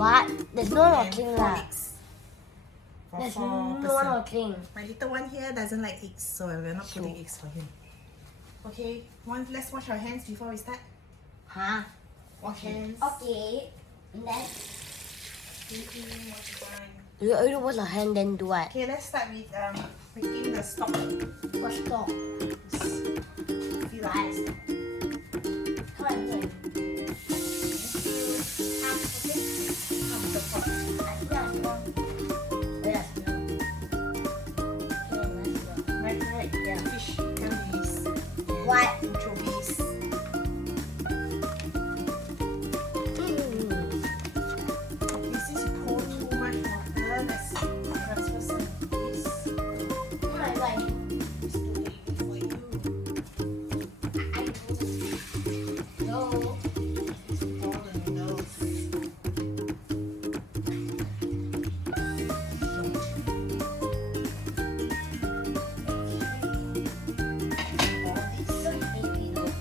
What? There's no and working 4 lah. eggs. For There's 4%. no working. My little one here doesn't like eggs, so we're not putting eggs for him. Okay, let's wash our hands before we start. Huh? Wash hands. Okay. And then Wash time. you wash your hand, then do what? Okay, let's start with making the stock. What stock? Fill up the stock. Come on, here. Half, okay? Half the pot. Wait, let's go. Okay, let's go. Marinate the fish, candies, What? anchovies. Okay, since you pour too much water, let's transfer some of this. Oh my God. It's too heavy for you. No. Let's pour the noodles. Pour this. So heavy though.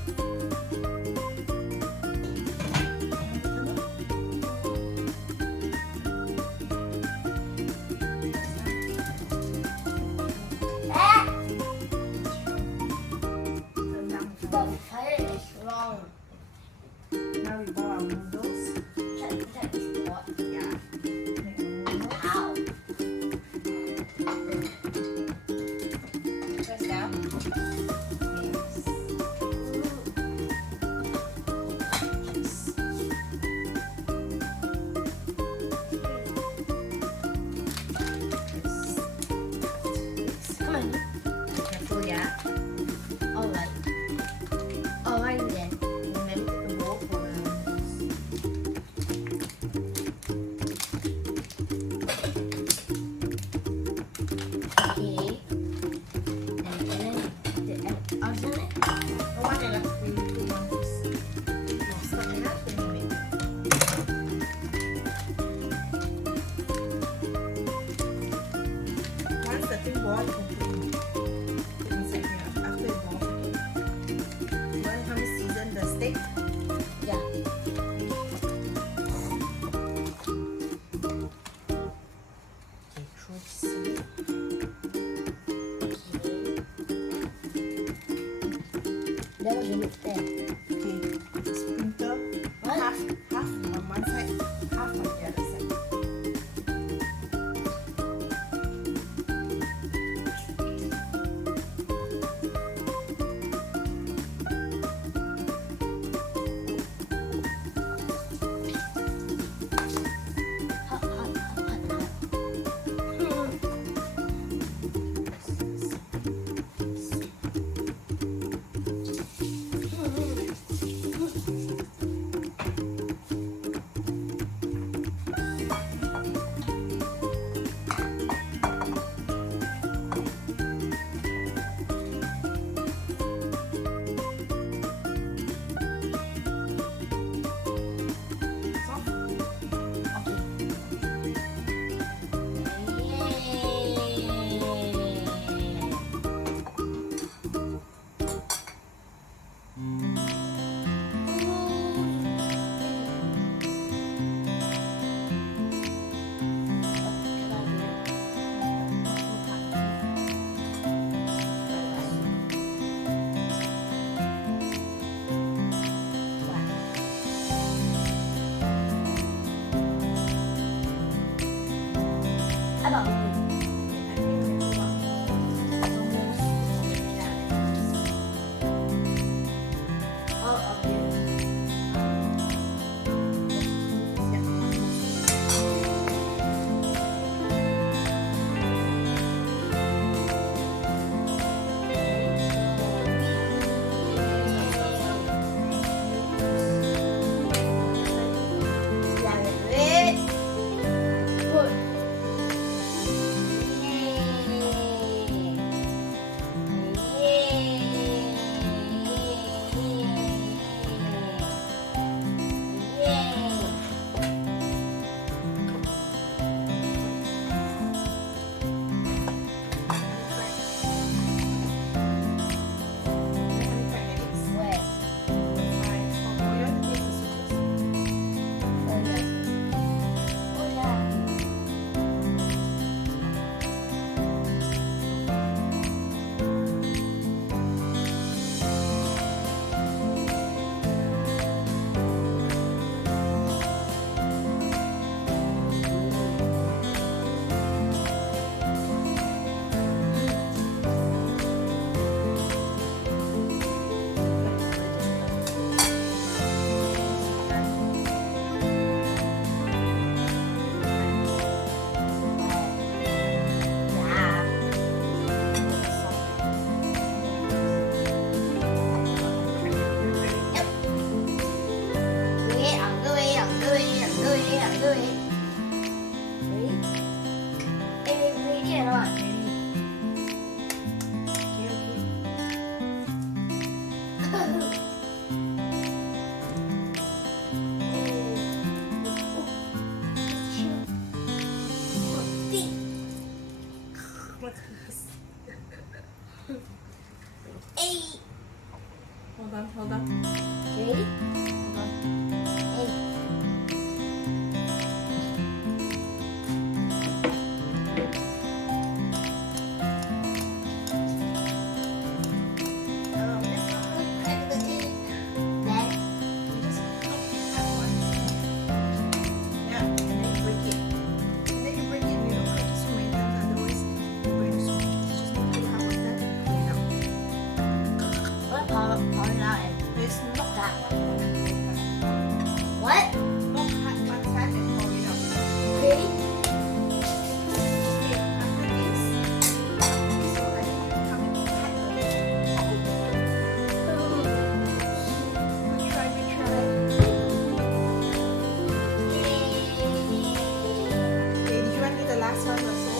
Ah! Turn down the The fire is wrong. Now we pour our noodles. That is what? Yeah. Ow. Press down. Yes. Come on. Careful, yeah. Alright. Alright then. Remember the bowl for the noodles. Okay. And then I'll do it. Oh, one and a half. We do one first. No, stop it up, then we wait. Once the thing boils, you can put inside here. After it boils, okay. You want to help me season the steak? Yeah. Okay, throw this in. Okay. Then we mix there. Okay, sprinkle What? half on one side, half on the other side. Hot, hot, hot, hot, hot. Soft. About me. I think we have almost. Oh, okay. Ready? Eight. That's not how you crack the egg. Then You just that one. Yeah, and then you break it. And then you break it and you don't cook it so many times, otherwise the bread is just not too hard like that. what part it out and There's not that one. what? Not cut one side and pour it out. Ready? Okay, after this, so I need you to come and cut the top of the bread. We try. Okay, did you want to do the last one also?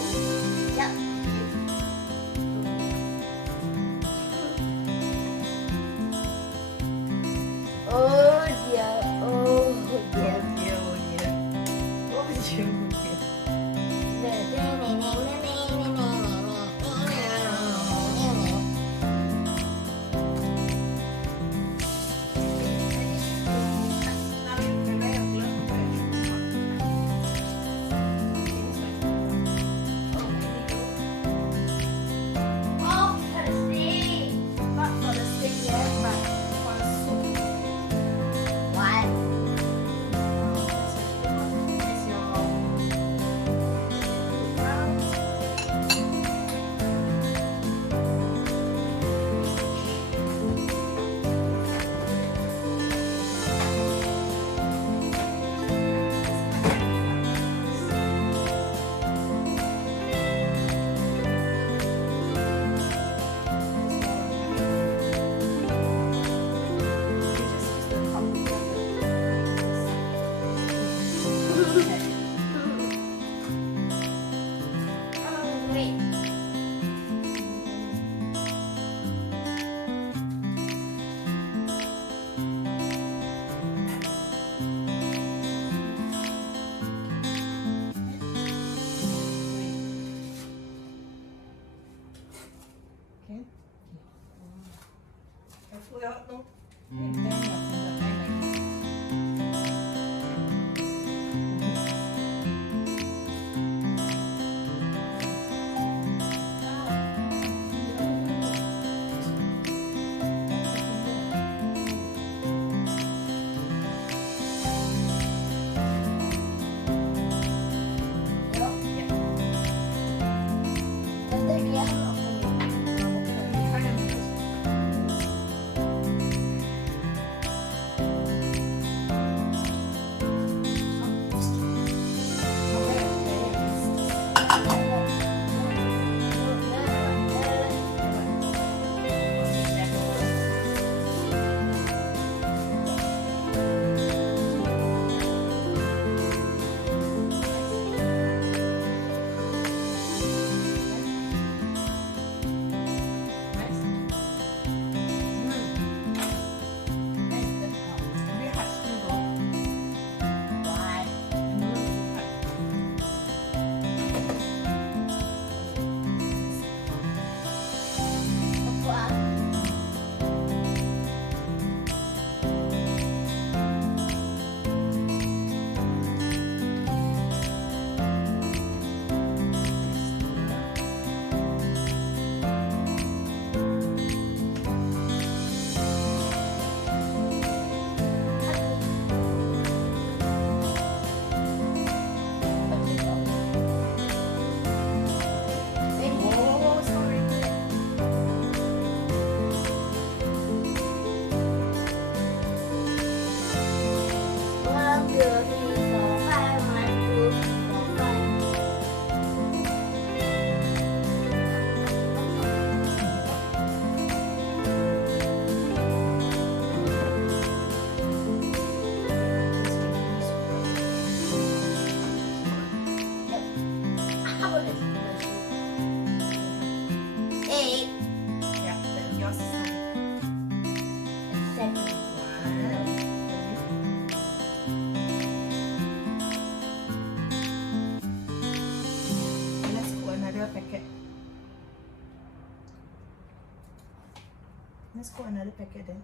Yep. Oh dear. Oh dear. Oh, for the steak. Not for the steak yet, but for the soup. What? It's your brown. Oh, wait. Okay. Careful out, no? And then you have to like this. Let's go another packet then.